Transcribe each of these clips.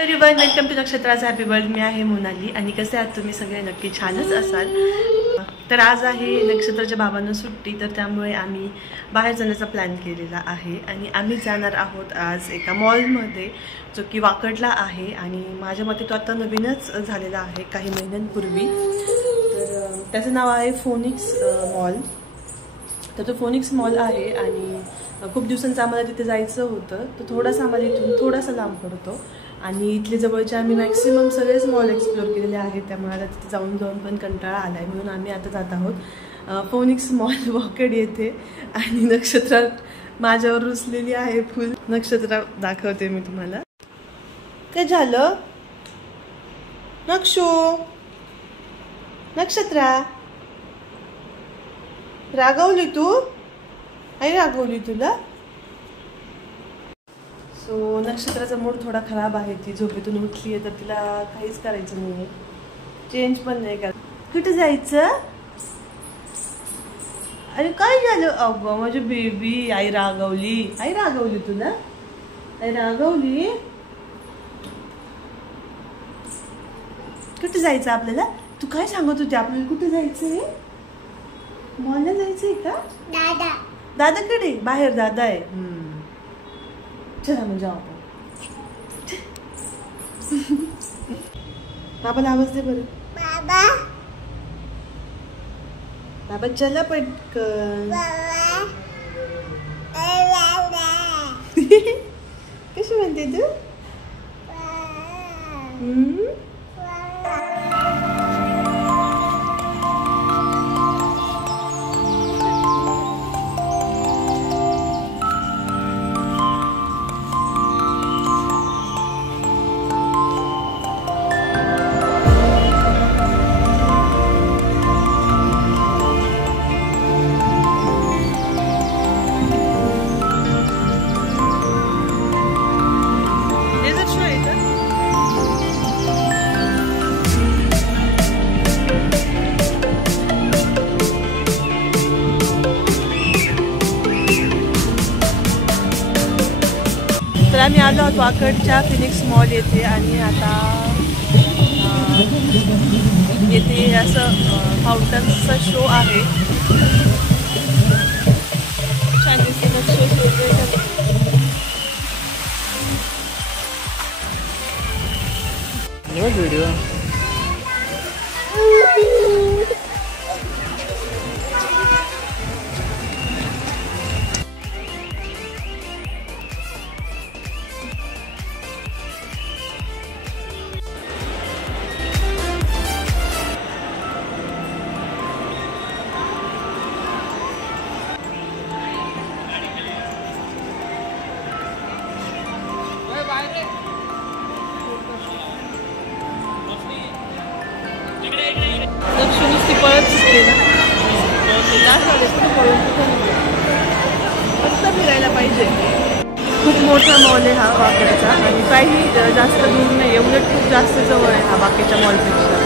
Everyone, welcome to नक्षत्राचा happy world. मी आहे मोनाली आणि कसे आहात तुम्ही सगळे? नक्की छानच असाल. तर आज आहे नक्षत्राच्या बाबांना सुट्टी, तर त्यामुळे आम्ही बाहेर जाण्याचा प्लॅन केलेला आहे आणि आम्ही जाणार आहोत आज एका मॉलमध्ये जो की वाकडला आहे आणि माझ्या मते तो आता नवीनच झालेला आहे काही महिन्यांपूर्वी. तर त्याचं नाव आहे फोनिक्स मॉल. तर तो फोनिक्स मॉल आहे आणि खूप दिवसांचं आम्हाला तिथे जायचं होतं. तर थोडासा आम्हाला इथून थोडासा लांब पडतो आणि इथले जवळचे आम्ही मॅक्सिमम सगळेच मॉल एक्सप्लोर केलेले आहेत. त्यामुळे आता तिथे जाऊन पण कंटाळा आला आहे, म्हणून आम्ही आता जात आहोत फोनिक्स मॉल वाकड येथे. आणि नक्षत्र माझ्यावर रुसलेली आहे फुल. नक्षत्र दाखवते मी तुम्हाला. काय झालं नक्षू? नक्षत्रा रागवली तू? आई रागवली तुला? सो नक्षत्राचा मूड थोडा खराब आहे. ती झोपेतून उठली आहे तर तिला काहीच करायचं नाही आहे, चेंज पण नाही करत. कुठे जायचं? अरे काय झालं? अगं माझी बेबी, आई रागवली. आई रागवली तुला? आई रागवली? कुठे जायचं आपल्याला? तू काय सांगत होती? आपल्याला कुठे जायचंय? मॉलला जायचंय का? दादा दादाकडे बाहेर दादा आहे. चला मग जाऊ आपण. बाबाला आवाज दे बरं. बाबा बाबा चला पटकन. कशी म्हणते तू? तर आम्ही आलो आहोत वाकडच्या फिनिक्स मॉल येथे आणि आता येथे असं फाउंटन्सचा शो आहे. छान व्हिडिओ. नुसती पळत सुटली ना, फक्त फिरायला पाहिजे. खूप मोठा मॉल आहे हा वाकड्याचा आणि काही जास्त दूर नाही, उलट खूप जास्त जवळ आहे हा बाकीच्या मॉलपेक्षा.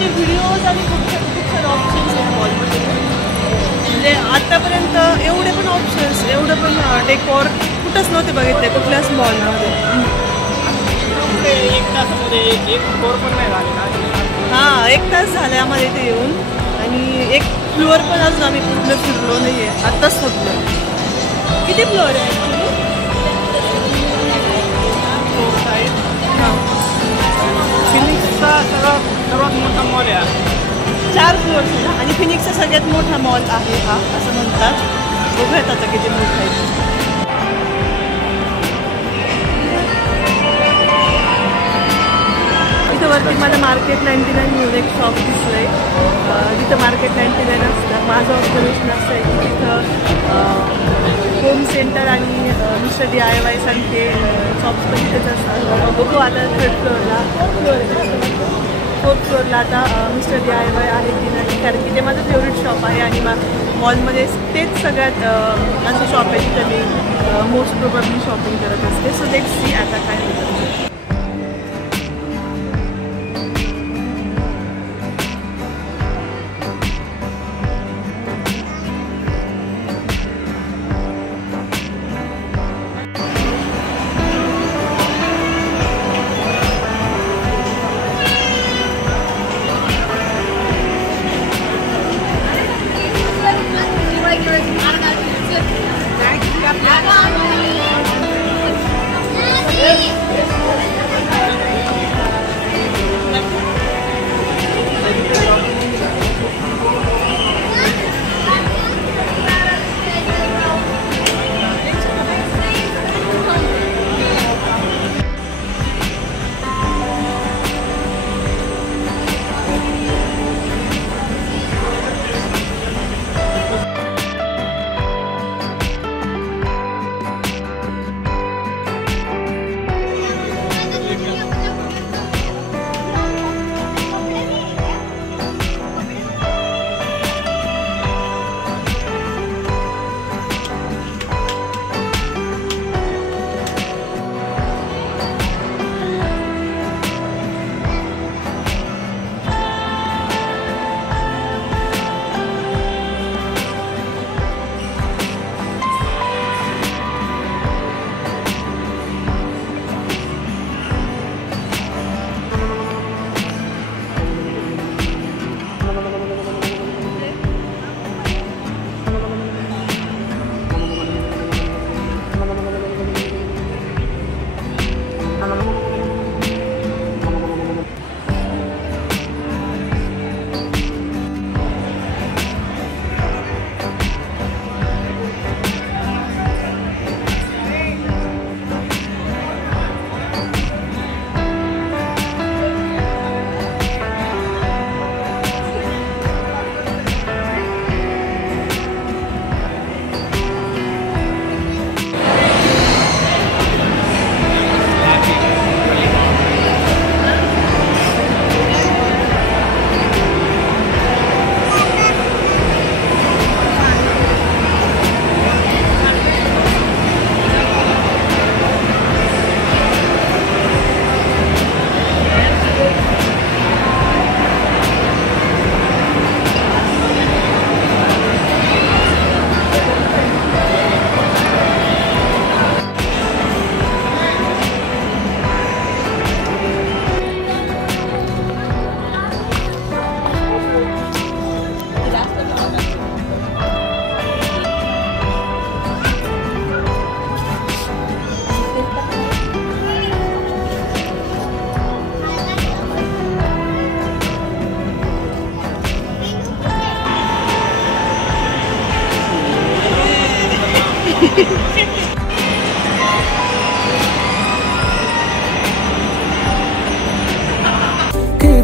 म्हणजे व्हिडिओज आणि खूप सारे ऑप्शन्स आहेत मॉलमध्ये. म्हणजे आतापर्यंत एवढे पण ऑप्शन्स, एवढं पण डेकोर कुठंच नव्हते बघितले कुठल्याच मॉलमध्ये. एक तासामध्ये एक फ्लोअर पण नाही झाले. हां, 1 तास झाले आम्हाला इथे येऊन आणि एक फ्लोअर पण अजून आम्ही पूर्ण फिरलो नाही आहे, आत्ताच थकलो. किती फ्लोअर आहे ॲक्च्युली? हां, फिनिक्सचा सर्वात मोठा मॉल आहे. 4 फ्लोअर्स आहे ना आणि फिनिक्सचा सगळ्यात मोठा मॉल आहे हा, असं म्हणतात. बघूयात आता किती मोठा आहे. इथं वरती मला मार्केट 99 म्हणून एक शॉप दिसलं आहे. तिथं मार्केट 99 असतं. माझं ऑब्झर्वेशन असं आहे की तिथं होम सेंटर आणि मिस्टर DIY सारखे शॉप्स पण तिथेच असतात. बघू आलं 3rd फ्लोअरला, 4th फ्लोअरला आता मिस्टर DIY आहे की नाही, कारण की ते माझं फेवरेट शॉप आहे आणि मॉलमध्ये तेच सगळ्यात असं शॉप आहे जिथं मी मोस्ट प्रोबॅबली शॉपिंग करत असते. सो लेट्स सी आता काय होतं.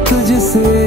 तुझसे